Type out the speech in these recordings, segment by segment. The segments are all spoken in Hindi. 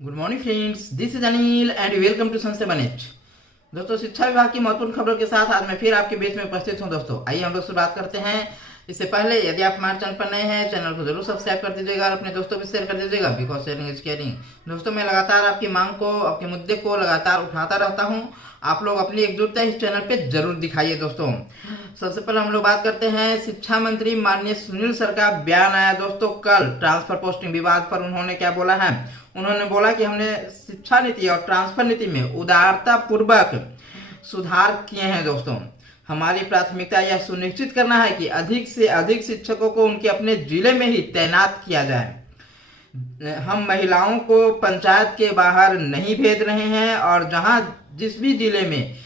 Good morning friends, this is Anil and welcome to संसे बनेट। दोस्तों, शिक्षा विभाग की महत्वपूर्ण खबरों के साथ आज मैं फिर आपके बीच में उपस्थित हूं। दोस्तों, आइए हम लोग शुरुआत करते हैं। इससे पहले यदि आप हमारे चैनल पर नए हैं, चैनल को जरूर सब्सक्राइब कर दीजिएगा और अपने दोस्तों को शेयर कर दीजिएगा, बिकॉज शेयरिंग इज केयरिंग। दोस्तों, मैं लगातार आपकी मांग को, आपके मुद्दे को लगातार उठाता रहता हूँ। आप लोग अपनी एकजुटता इस चैनल पे जरूर दिखाइए। दोस्तों, सबसे पहले हम लोग बात करते हैं शिक्षा मंत्री माननीय सुनील सर का बयान आया। दोस्तों, कल ट्रांसफर पोस्टिंग विवाद पर उन्होंने क्या बोला है? उन्होंने बोला कि हमने शिक्षा नीति और ट्रांसफर नीति में उदारता पूर्वक सुधार किए हैं। दोस्तों, हमारी प्राथमिकता यह सुनिश्चित करना है कि अधिक से अधिक शिक्षकों को उनके अपने जिले में ही तैनात किया जाए। हम महिलाओं को पंचायत के बाहर नहीं भेज रहे हैं और जहां जिस भी जिले में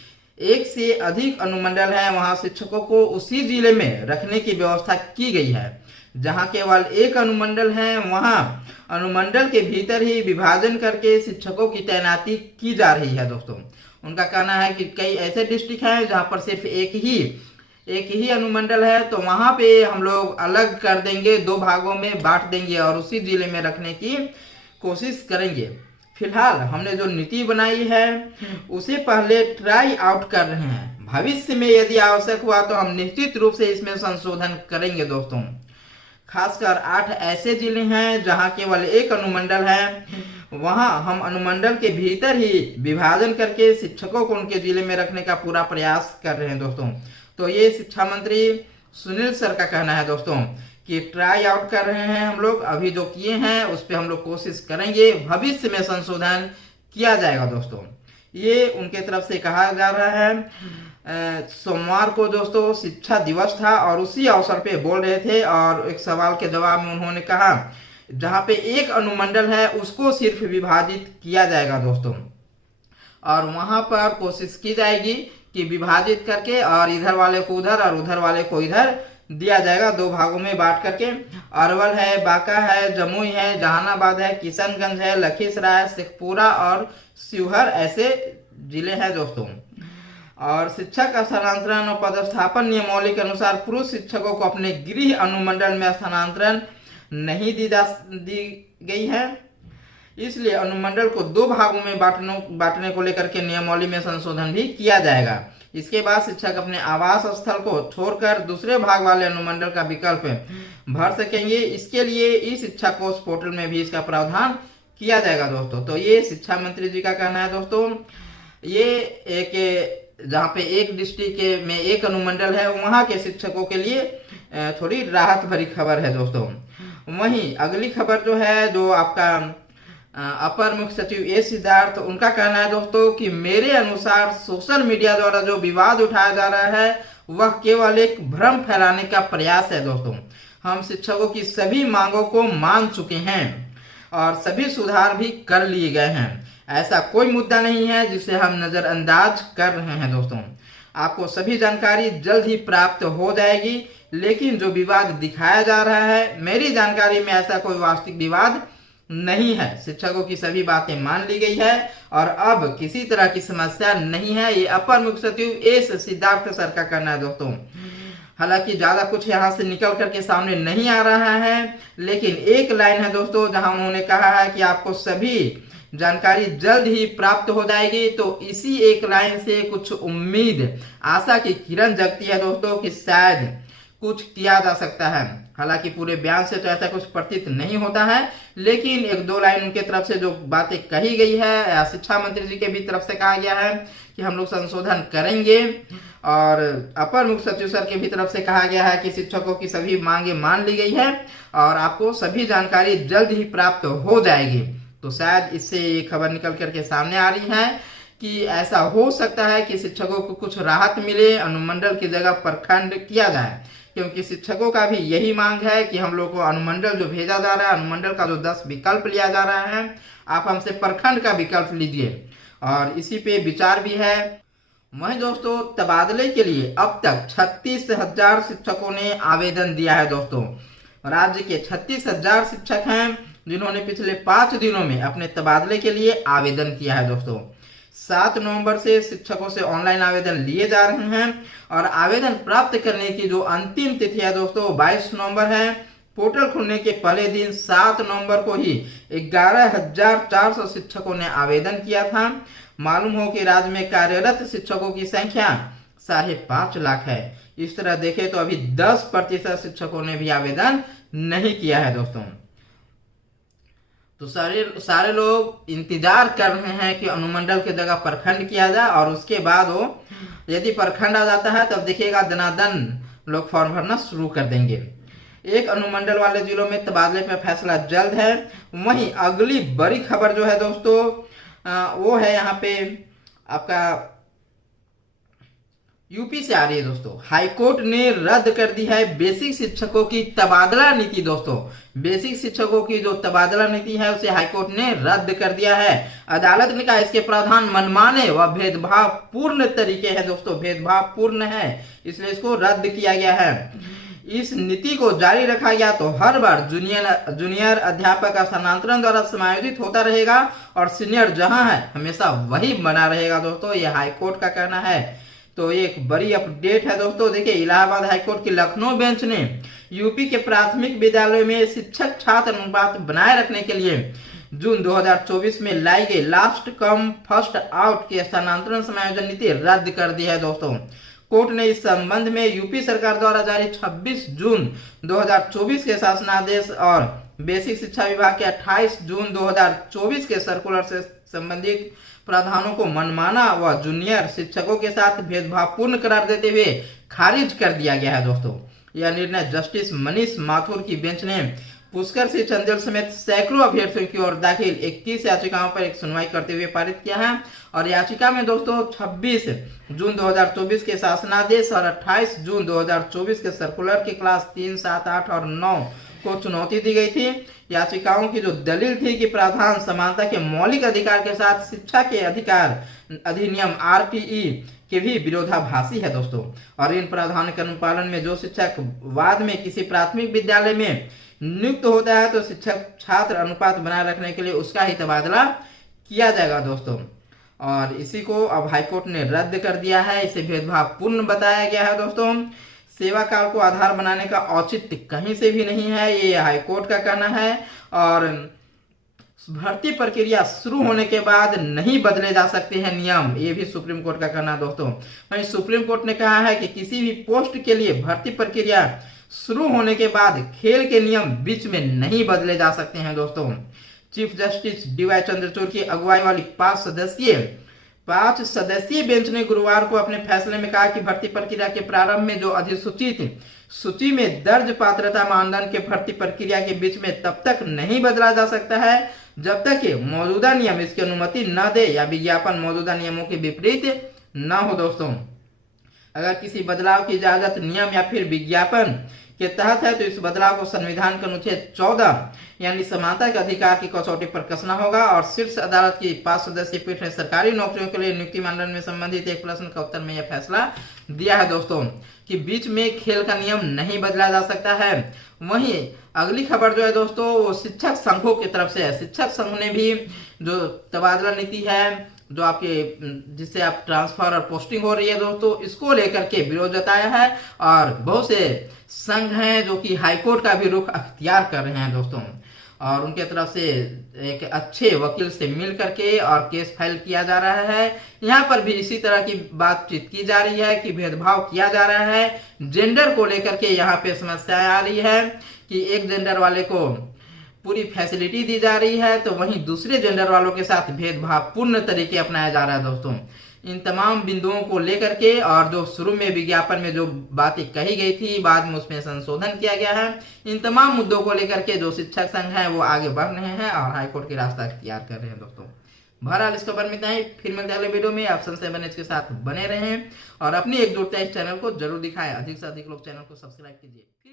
एक से अधिक अनुमंडल है वहां शिक्षकों को उसी जिले में रखने की व्यवस्था की गई है। जहां केवल एक अनुमंडल है वहां अनुमंडल के भीतर ही विभाजन करके शिक्षकों की तैनाती की जा रही है। दोस्तों, उनका कहना है कि कई ऐसे डिस्ट्रिक्ट हैं जहां पर सिर्फ एक ही अनुमंडल है, तो वहां पे हम लोग अलग कर देंगे, दो भागों में बांट देंगे और उसी जिले में रखने की कोशिश करेंगे। फिलहाल हमने जो नीति बनाई है उसे पहले ट्राई आउट कर रहे हैं। भविष्य में यदि आवश्यक हुआ तो हम निश्चित रूप से इसमें संशोधन करेंगे। दोस्तों, खासकर 8 ऐसे जिले हैं जहां केवल एक अनुमंडल है, वहां हम अनुमंडल के भीतर ही विभाजन करके शिक्षकों को उनके जिले में रखने का पूरा प्रयास कर रहे हैं। दोस्तों, तो ये शिक्षा मंत्री सुनील सर का कहना है दोस्तों कि ट्राई आउट कर रहे हैं हम लोग, अभी जो किए हैं उस पर हम लोग कोशिश करेंगे, भविष्य में संशोधन किया जाएगा। दोस्तों, ये उनके तरफ से कहा जा रहा है। सोमवार को दोस्तों शिक्षा दिवस था और उसी अवसर पे बोल रहे थे और एक सवाल के जवाब में उन्होंने कहा जहां पे एक अनुमंडल है उसको सिर्फ विभाजित किया जाएगा। दोस्तों, और वहां पर कोशिश की जाएगी कि विभाजित करके और इधर वाले को उधर और उधर वाले को इधर दिया जाएगा, दो भागों में बांट करके। अरवल है, बांका है, जमुई है, जहानाबाद है, किशनगंज है, लखीसराय, शेखपुरा और शिवहर ऐसे जिले हैं। दोस्तों, और शिक्षक स्थानांतरण और पदस्थापन नियमावली के अनुसार पुरुष शिक्षकों को अपने गृह अनुमंडल में स्थानांतरण नहीं दी गई है, इसलिए अनुमंडल को दो भागों में बांटने को लेकर के नियमावली में संशोधन भी किया जाएगा। इसके बाद शिक्षक अपने आवास स्थल को छोड़कर दूसरे भाग वाले अनुमंडल का विकल्प भर सकेंगे। इसके लिए ई शिक्षा कोष पोर्टल में भी इसका प्रावधान किया जाएगा। दोस्तों, तो ये शिक्षा मंत्री जी का कहना है। दोस्तों, ये एक जहाँ पे एक डिस्ट्रिक्ट में एक अनुमंडल है वहां के शिक्षकों के लिए थोड़ी राहत भरी खबर है। दोस्तों, वहीं अगली खबर जो है, जो आपका अपर मुख्य सचिव ए सिद्धार्थ, उनका कहना है दोस्तों कि मेरे अनुसार सोशल मीडिया द्वारा जो विवाद उठाया जा रहा है वह केवल एक भ्रम फैलाने का प्रयास है। दोस्तों, हम शिक्षकों की सभी मांगों को मान चुके हैं और सभी सुधार भी कर लिए गए हैं। ऐसा कोई मुद्दा नहीं है जिसे हम नजरअंदाज कर रहे हैं। दोस्तों, आपको सभी जानकारी जल्द ही प्राप्त हो जाएगी, लेकिन जो विवाद दिखाया जा रहा है मेरी जानकारी में ऐसा कोई वास्तविक विवाद नहीं है। शिक्षकों की सभी बातें मान ली गई है और अब किसी तरह की समस्या नहीं है। ये अपर मुख्य सचिव एस सिद्धार्थ सर का कहना है। दोस्तों, हालांकि ज्यादा कुछ यहाँ से निकल करके सामने नहीं आ रहा है, लेकिन एक लाइन है दोस्तों जहां उन्होंने कहा है कि आपको सभी जानकारी जल्द ही प्राप्त हो जाएगी। तो इसी एक लाइन से कुछ उम्मीद, आशा की किरण जगती है दोस्तों कि शायद कुछ किया जा सकता है। हालांकि पूरे बयान से तो ऐसा कुछ प्रतीत नहीं होता है, लेकिन एक दो लाइन उनके तरफ से जो बातें कही गई है, शिक्षा मंत्री जी के भी तरफ से कहा गया है कि हम लोग संशोधन करेंगे और अपर मुख्य सचिव सर के भी तरफ से कहा गया है कि शिक्षकों की सभी मांगे मान ली गई है और आपको सभी जानकारी जल्द ही प्राप्त हो जाएगी। तो शायद इससे ये खबर निकल करके सामने आ रही है कि ऐसा हो सकता है कि शिक्षकों को कुछ राहत मिले, अनुमंडल की जगह प्रखंड किया जाए, क्योंकि शिक्षकों का भी यही मांग है कि हम लोग को अनुमंडल जो भेजा जा रहा है, अनुमंडल का जो 10 विकल्प लिया जा रहा है, आप हमसे प्रखंड का विकल्प लीजिए और इसी पे विचार भी है। वहीं दोस्तों, तबादले के लिए अब तक 36,000 शिक्षकों ने आवेदन दिया है। दोस्तों, राज्य के 36,000 शिक्षक हैं जिन्होंने पिछले 5 दिनों में अपने तबादले के लिए आवेदन किया है। दोस्तों, 7 नवंबर से शिक्षकों से ऑनलाइन आवेदन लिए जा रहे हैं और आवेदन प्राप्त करने की जो अंतिम तिथि है दोस्तों 22 नवंबर है। पोर्टल खुलने के पहले दिन 7 नवंबर को ही 11,400 शिक्षकों ने आवेदन किया था। मालूम हो कि राज्य में कार्यरत शिक्षकों की संख्या 5.5 लाख है। इस तरह देखें तो अभी 10% शिक्षकों ने भी आवेदन नहीं किया है दोस्तों। तो सारे लोग इंतजार कर रहे हैं कि अनुमंडल की जगह प्रखंड किया जाए और उसके बाद वो यदि प्रखंड आ जाता है तब देखिएगा दनादन लोग फॉर्म भरना शुरू कर देंगे। एक अनुमंडल वाले जिलों में तबादले पर फैसला जल्द है। वहीं अगली बड़ी खबर जो है दोस्तों वो है यहाँ पे आपका यूपी से आ रही है दोस्तों। हाईकोर्ट ने रद्द कर दी है बेसिक शिक्षकों की तबादला नीति दोस्तों। बेसिक शिक्षकों की जो तबादला नीति है उसे हाईकोर्ट ने रद्द कर दिया है। अदालत ने कहा इसके प्रावधान मनमाने व भेदभाव पूर्ण तरीके हैं दोस्तों, भेदभाव पूर्ण है, इसलिए इसको रद्द किया गया है। इस नीति को जारी रखा गया तो हर बार जूनियर अध्यापक का स्थानांतरण द्वारा समायोजित होता रहेगा और सीनियर जहां है हमेशा वही बना रहेगा दोस्तों, यह हाईकोर्ट का कहना है। तो एक बड़ी अपडेट है दोस्तों। देखिए इलाहाबाद हाईकोर्ट की लखनऊ बेंच ने यूपी के प्राथमिक विद्यालयों में शिक्षक छात्र अनुपात बनाए रखने के लिए जून 2024 में लाई गई लास्ट कम फर्स्ट आउट की स्थानांतरण समायोजन नीति रद्द कर दी है दोस्तों। कोर्ट ने इस संबंध में यूपी सरकार द्वारा जारी 26 जून 2024 के शासनादेश और बेसिक शिक्षा विभाग के 28 जून 2024 के सर्कुलर से संबंधित प्रावधानों को मनमाना व जूनियर शिक्षकों के साथ भेदभावपूर्ण करार देते हुए खारिज कर दिया गया है दोस्तों। यह निर्णय जस्टिस मनीष माथुर की बेंच ने पुष्कर सिंह चंदेल समेत सैकड़ों अभ्यर्थियों की ओर दाखिल 21 याचिकाओं पर एक सुनवाई करते हुए पारित किया है। और याचिका में दोस्तों 26 जून 2024 के शासनादेश और 28 जून 2024 के सर्कुलर की क्लास 3, 7, 8 और 9 को चुनौती दी गई थी। याचिकाओं की जो दलील थी कि प्रावधान समानता के मौलिक अधिकार के साथ शिक्षा के अधिकार अधिनियम RTE के भी विरोधाभासी है दोस्तों। और इन प्रावधानों के अनुपालन में जो शिक्षक बाद में किसी प्राथमिक विद्यालय में नियुक्त होता है तो शिक्षक छात्र अनुपात बनाए रखने के लिए उसका ही तबादला किया जाएगा दोस्तों। और इसी को अब हाईकोर्ट ने रद्द कर दिया है। इसे भेदभावपूर्ण बताया गया है दोस्तों। सेवा काल को आधार बनाने का औचित्य कहीं से भी नहीं है, ये हाईकोर्ट का कहना है। और भर्ती प्रक्रिया शुरू होने के बाद नहीं बदले जा सकते हैं नियम, ये भी सुप्रीम कोर्ट का कहना है दोस्तों। वहीं सुप्रीम कोर्ट ने कहा है कि किसी भी पोस्ट के लिए भर्ती प्रक्रिया शुरू होने के बाद खेल के नियम बीच में नहीं बदले जा सकते हैं दोस्तों। चीफ जस्टिस DY चंद्रचूड़ की अगुवाई वाली 5 सदस्यीय बेंच ने गुरुवार को अपने फैसले में कहा कि भर्ती प्रक्रिया के प्रारंभ में जो अधिसूचित सूची में दर्ज पात्रता मानदंड के भर्ती प्रक्रिया के बीच में तब तक नहीं बदला जा सकता है जब तक कि मौजूदा नियम इसकी अनुमति न दे या विज्ञापन मौजूदा नियमों के विपरीत न हो दोस्तों। अगर किसी बदलाव की इजाजत नियम या फिर विज्ञापन के तहत है तो इस बदलाव को संविधान के अनुच्छेद 14 यानी समानता के अधिकार की कसौटी पर कसना होगा। और शीर्ष अदालत की 5 सदस्यीय पीठ ने सरकारी नौकरियों के लिए नियुक्ति मानदंड में संबंधित एक प्रश्न का उत्तर में यह फैसला दिया है दोस्तों कि बीच में खेल का नियम नहीं बदला जा सकता है। वहीं अगली खबर जो है दोस्तों वो शिक्षक संघों की तरफ से है। शिक्षक संघ ने भी जो तबादला नीति है जो आपके जिससे आप ट्रांसफर और पोस्टिंग हो रही है दोस्तों, इसको लेकर के विरोध जताया है। और बहुत से संघ हैं जो कि हाईकोर्ट का भी रुख अख्तियार कर रहे हैं दोस्तों। और उनके तरफ से एक अच्छे वकील से मिल करके और केस फाइल किया जा रहा है। यहाँ पर भी इसी तरह की बातचीत की जा रही है कि भेदभाव किया जा रहा है। जेंडर को लेकर के यहाँ पे समस्या आ रही है कि एक जेंडर वाले को पूरी फैसिलिटी दी जा रही है तो वहीं दूसरे जेंडर वालों के साथ भेदभावपूर्ण तरीके अपनाया जा रहा है दोस्तों। इन तमाम बिंदुओं को लेकर के और जो शुरू में विज्ञापन में जो बातें कही गई थी बाद में उसमें संशोधन किया गया है, इन तमाम मुद्दों को लेकर के जो शिक्षक संघ है वो आगे बढ़ रहे हैं और हाईकोर्ट की रास्ता इख्तियार कर रहे हैं दोस्तों। बहरहाल इस खबर में इतना ही। फिर मिलते हैं अगले वीडियो में। आप संशय बनेज के साथ बने रहें और अपनी एकजुटता इस चैनल को जरूर दिखाएं। अधिक से अधिक लोग चैनल को सब्सक्राइब कीजिए।